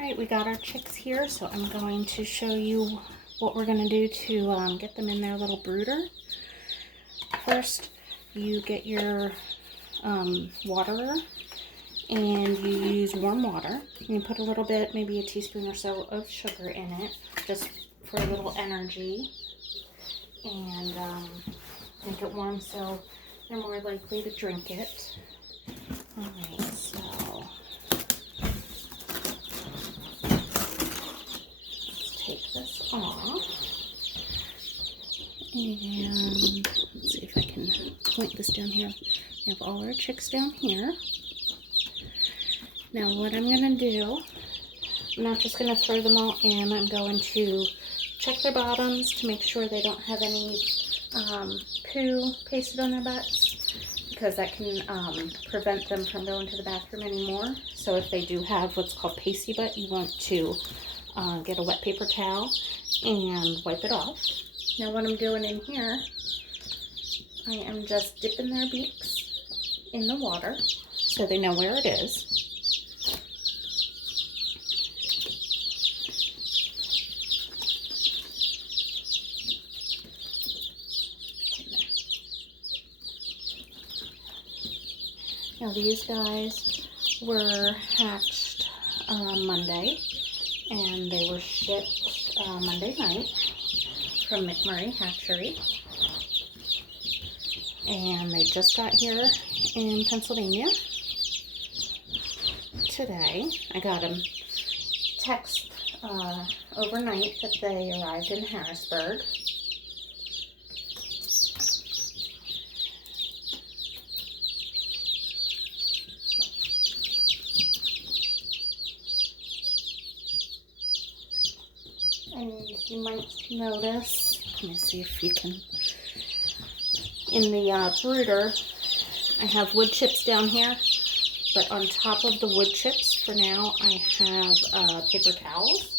Alright, we got our chicks here, so I'm going to show you what we're going to do to get them in their little brooder. First, you get your waterer, and you use warm water. You put a little bit, maybe a teaspoon or so of sugar in it, just for a little energy, and make it warm so they're more likely to drink it. Alright, so take this off, and let's see if I can point this down here. We have all our chicks down here. Now what I'm going to do, I'm not just going to throw them all in, I'm going to check their bottoms to make sure they don't have any poo pasted on their butts, because that can prevent them from going to the bathroom anymore. So if they do have what's called pasty butt, you want to get a wet paper towel and wipe it off. Now what I'm doing in here, I am just dipping their beaks in the water so they know where it is. Now these guys were hatched Monday, and they were shipped Monday night from McMurray Hatchery, and they just got here in Pennsylvania today. I got them text overnight that they arrived in Harrisburg. And you might notice, let me see if you can, in the brooder, I have wood chips down here, but on top of the wood chips, for now, I have paper towels.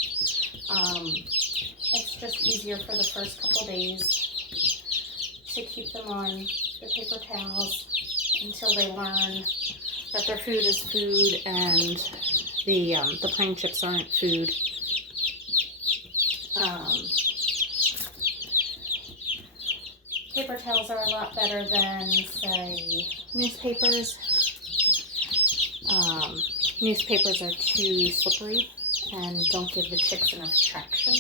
It's just easier for the first couple days to keep them on the paper towels until they learn that their food is food and the pine chips aren't food. Paper towels are a lot better than, say, newspapers. Newspapers are too slippery and don't give the chicks enough traction.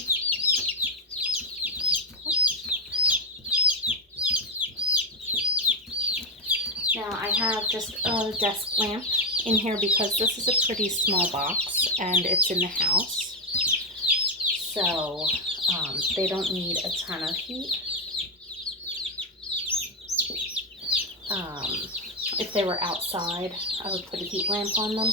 Now I have just a desk lamp in here because this is a pretty small box and it's in the house. So they don't need a ton of heat. If they were outside, I would put a heat lamp on them.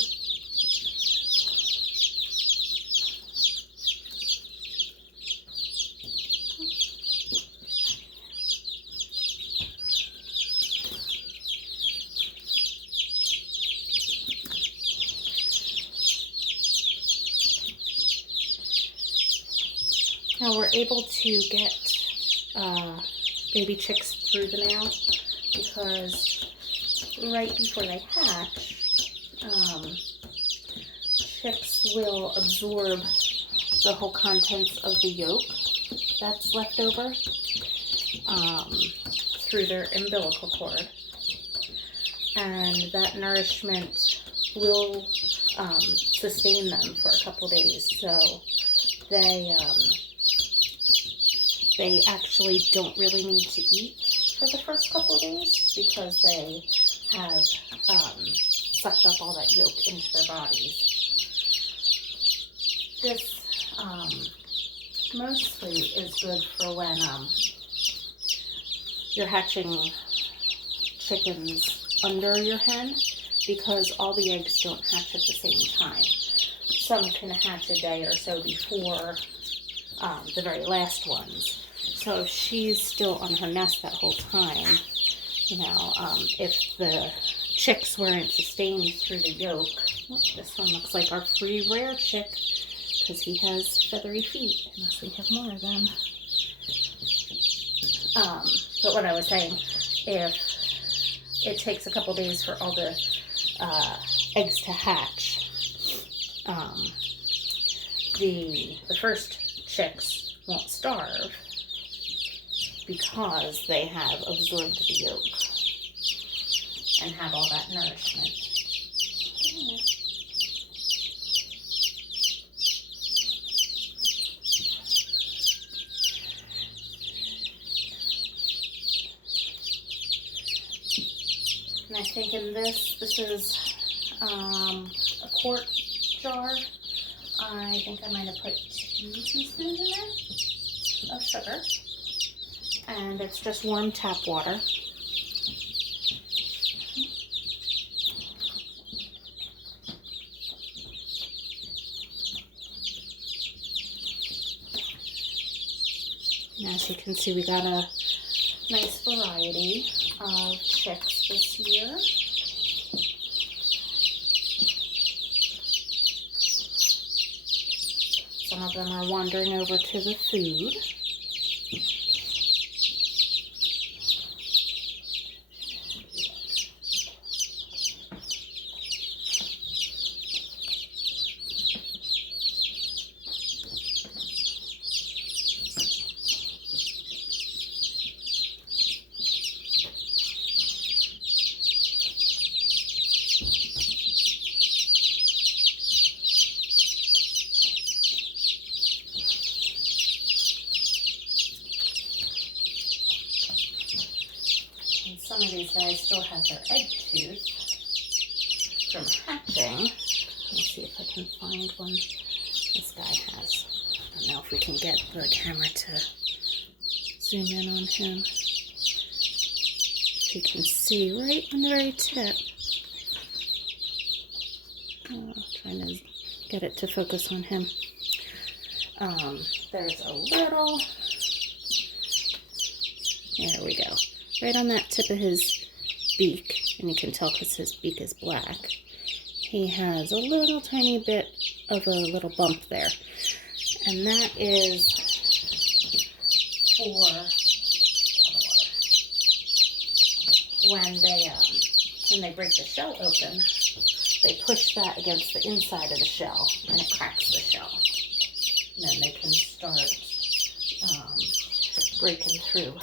Now we're able to get baby chicks through the mail because right before they hatch, chicks will absorb the whole contents of the yolk that's left over through their umbilical cord, and that nourishment will sustain them for a couple days. So they actually don't really need to eat for the first couple of days because they have sucked up all that yolk into their bodies. This mostly is good for when you're hatching chickens under your hen, because all the eggs don't hatch at the same time. Some can hatch a day or so before the very last ones. So if she's still on her nest that whole time, if the chicks weren't sustained through the yolk, this one looks like our free rare chick because he has feathery feet, unless we have more of them. But what I was saying, if it takes a couple days for all the eggs to hatch, the first chicks won't starve because they have absorbed the yolk and have all that nourishment. And I think in this is a quart jar. I think I might have put 2 teaspoons in there of sugar. And it's just warm tap water. And as you can see, we got a nice variety of chicks this year. Some of them are wandering over to the food. Some of these guys still have their egg tooth from hatching. Let's see if I can find one this guy has. I don't know if we can get the camera to zoom in on him. If you can see right on the very tip. Trying to get it to focus on him. There's a little, there we go. Right on that tip of his beak, and you can tell because his beak is black, he has a little tiny bit of a little bump there. And that is for when they break the shell open, they push that against the inside of the shell, and it cracks the shell. And then they can start breaking through.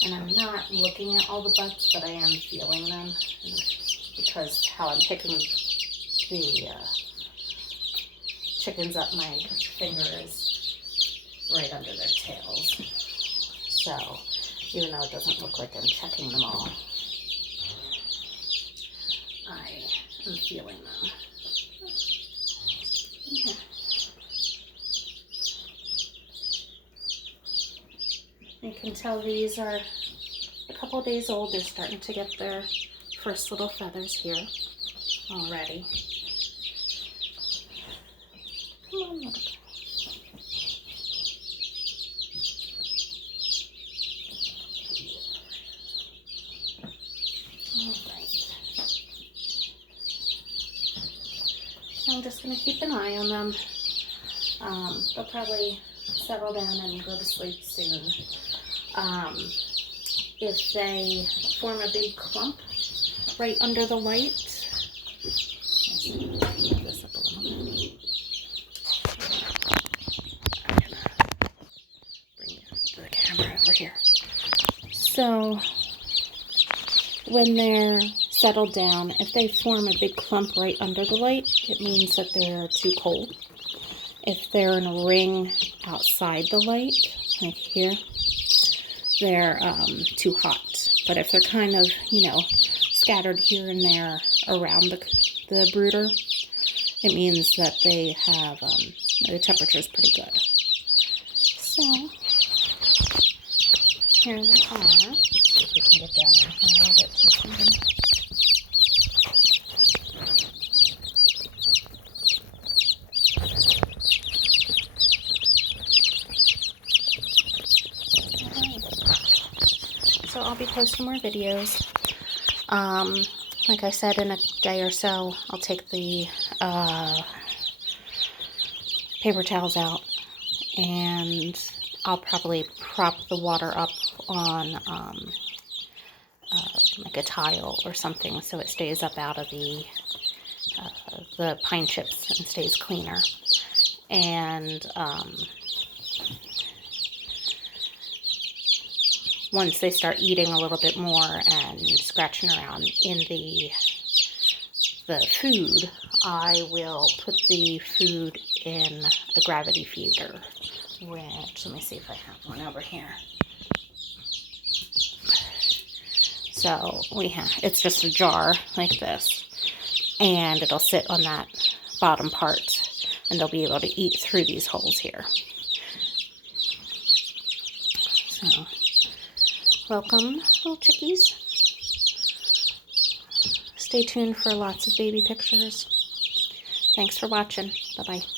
And I'm not looking at all the butts, but I am feeling them because how I'm picking the chickens up my finger is right under their tails. So even though it doesn't look like I'm checking them all, I am feeling them. Yeah. You can tell these are a couple days old. They're starting to get their first little feathers here already. Come on, little guy. Alright. I'm just going to keep an eye on them. They'll probably settle down and go to sleep soon. If they form a big clump right under the light, let's move this up a little bit. I'm gonna bring the camera over here. So when they're settled down, if they form a big clump right under the light, it means that they're too cold. If they're in a ring outside the light, like here, they're too hot. But if they're kind of, scattered here and there around the brooder, it means that they have, the temperature is pretty good. So, here they are. Let's see if we can get down here a little bit to see them. So I'll be posting more videos. Like I said, in a day or so, I'll take the paper towels out, and I'll probably prop the water up on like a tile or something, so it stays up out of the pine chips and stays cleaner. And once they start eating a little bit more and scratching around in the food, I will put the food in a gravity feeder, which, let me see if I have one over here. So it's just a jar like this, and it'll sit on that bottom part, and they'll be able to eat through these holes here. So, welcome, little chickies. Stay tuned for lots of baby pictures. Thanks for watching. Bye-bye.